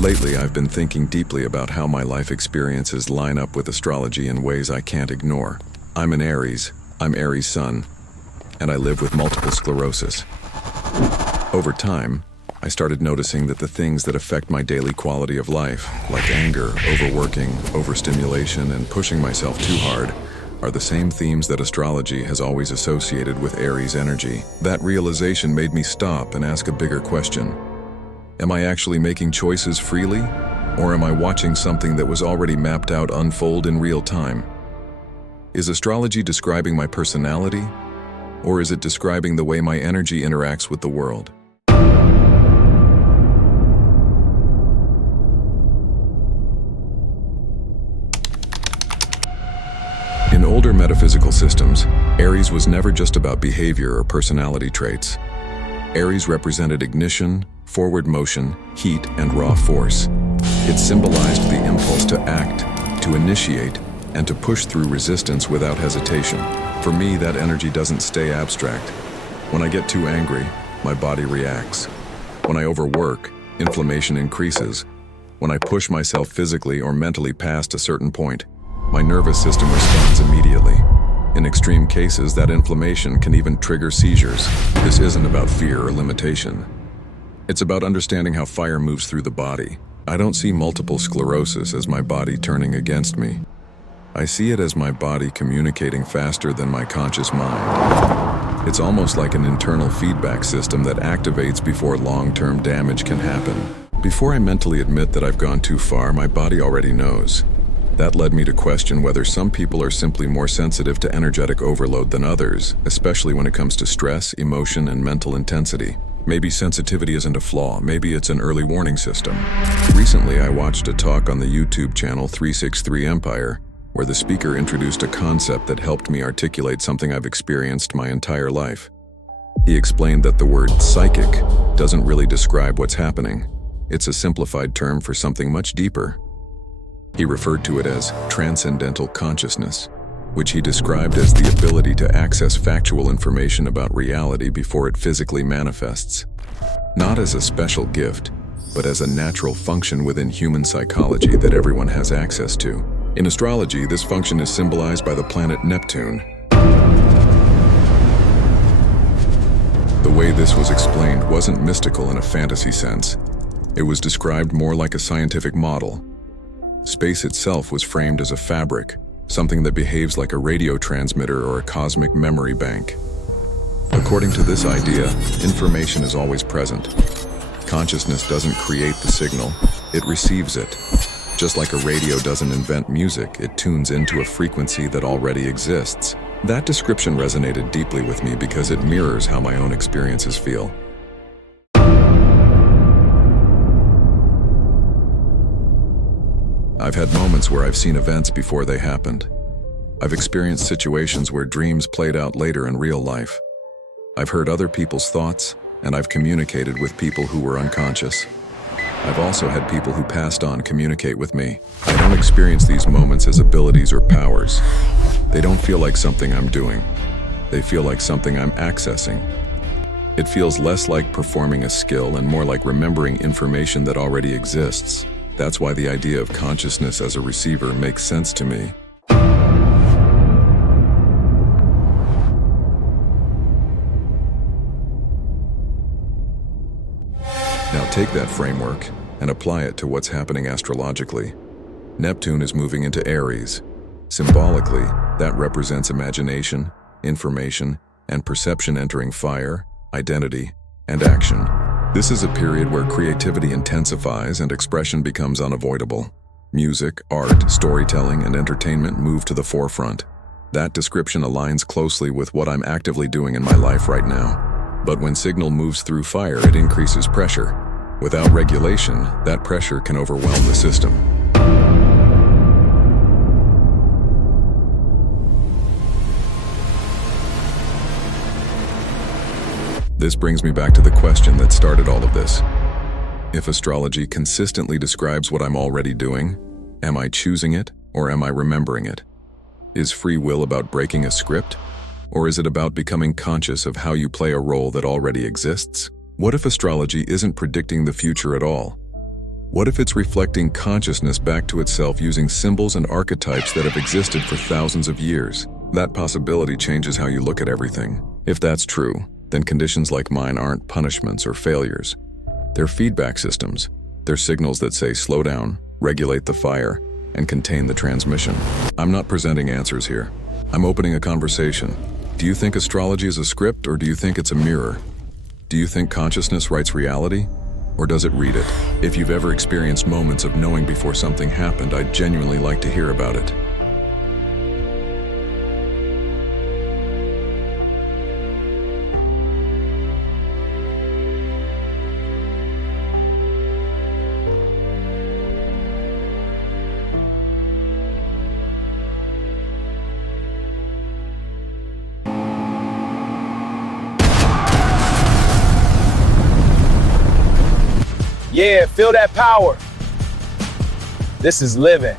Lately, I've been thinking deeply about how my life experiences line up with astrology in ways I can't ignore. I'm an Aries, I'm Aries Sun, and I live with multiple sclerosis. Over time, I started noticing that the things that affect my daily quality of life, like anger, overworking, overstimulation, and pushing myself too hard, are the same themes that astrology has always associated with Aries energy. That realization made me stop and ask a bigger question. Am I actually making choices freely, or am I watching something that was already mapped out unfold in real time? Is astrology describing my personality, or is it describing the way my energy interacts with the world? In older metaphysical systems, Aries was never just about behavior or personality traits. Aries represented ignition, forward motion, heat, and raw force. It symbolized the impulse to act, to initiate, and to push through resistance without hesitation. For me, that energy doesn't stay abstract. When I get too angry, my body reacts. When I overwork, inflammation increases. When I push myself physically or mentally past a certain point, my nervous system responds immediately. In extreme cases, that inflammation can even trigger seizures. This isn't about fear or limitation. It's about understanding how fire moves through the body. I don't see multiple sclerosis as my body turning against me. I see it as my body communicating faster than my conscious mind. It's almost like an internal feedback system that activates before long-term damage can happen. Before I mentally admit that I've gone too far, my body already knows. That led me to question whether some people are simply more sensitive to energetic overload than others, especially when it comes to stress, emotion, and mental intensity. Maybe sensitivity isn't a flaw, maybe it's an early warning system. Recently, I watched a talk on the YouTube channel 363 Empire, where the speaker introduced a concept that helped me articulate something I've experienced my entire life. He explained that the word psychic doesn't really describe what's happening. It's a simplified term for something much deeper. He referred to it as transcendental consciousness, which he described as the ability to access factual information about reality before it physically manifests. Not as a special gift, but as a natural function within human psychology that everyone has access to. In astrology, this function is symbolized by the planet Neptune. The way this was explained wasn't mystical in a fantasy sense. It was described more like a scientific model. Space itself was framed as a fabric, something that behaves like a radio transmitter or a cosmic memory bank. According to this idea, information is always present. Consciousness doesn't create the signal, it receives it. Just like a radio doesn't invent music, it tunes into a frequency that already exists. That description resonated deeply with me because it mirrors how my own experiences feel. I've had moments where I've seen events before they happened. I've experienced situations where dreams played out later in real life. I've heard other people's thoughts, and I've communicated with people who were unconscious. I've also had people who passed on communicate with me. I don't experience these moments as abilities or powers. They don't feel like something I'm doing. They feel like something I'm accessing. It feels less like performing a skill and more like remembering information that already exists. That's why the idea of consciousness as a receiver makes sense to me. Now take that framework and apply it to what's happening astrologically. Neptune is moving into Aries. Symbolically, that represents imagination, information, and perception entering fire, identity, and action. This is a period where creativity intensifies and expression becomes unavoidable. Music, art, storytelling, and entertainment move to the forefront. That description aligns closely with what I'm actively doing in my life right now. But when signal moves through fire, it increases pressure. Without regulation, that pressure can overwhelm the system. This brings me back to the question that started all of this. If astrology consistently describes what I'm already doing, am I choosing it or am I remembering it? Is free will about breaking a script? Or is it about becoming conscious of how you play a role that already exists? What if astrology isn't predicting the future at all? What if it's reflecting consciousness back to itself using symbols and archetypes that have existed for thousands of years? That possibility changes how you look at everything. If that's true, then conditions like mine aren't punishments or failures. They're feedback systems. They're signals that say slow down, regulate the fire, and contain the transmission. I'm not presenting answers here. I'm opening a conversation. Do you think astrology is a script, or do you think it's a mirror? Do you think consciousness writes reality, or does it read it? If you've ever experienced moments of knowing before something happened, I'd genuinely like to hear about it. Yeah, feel that power. This is living.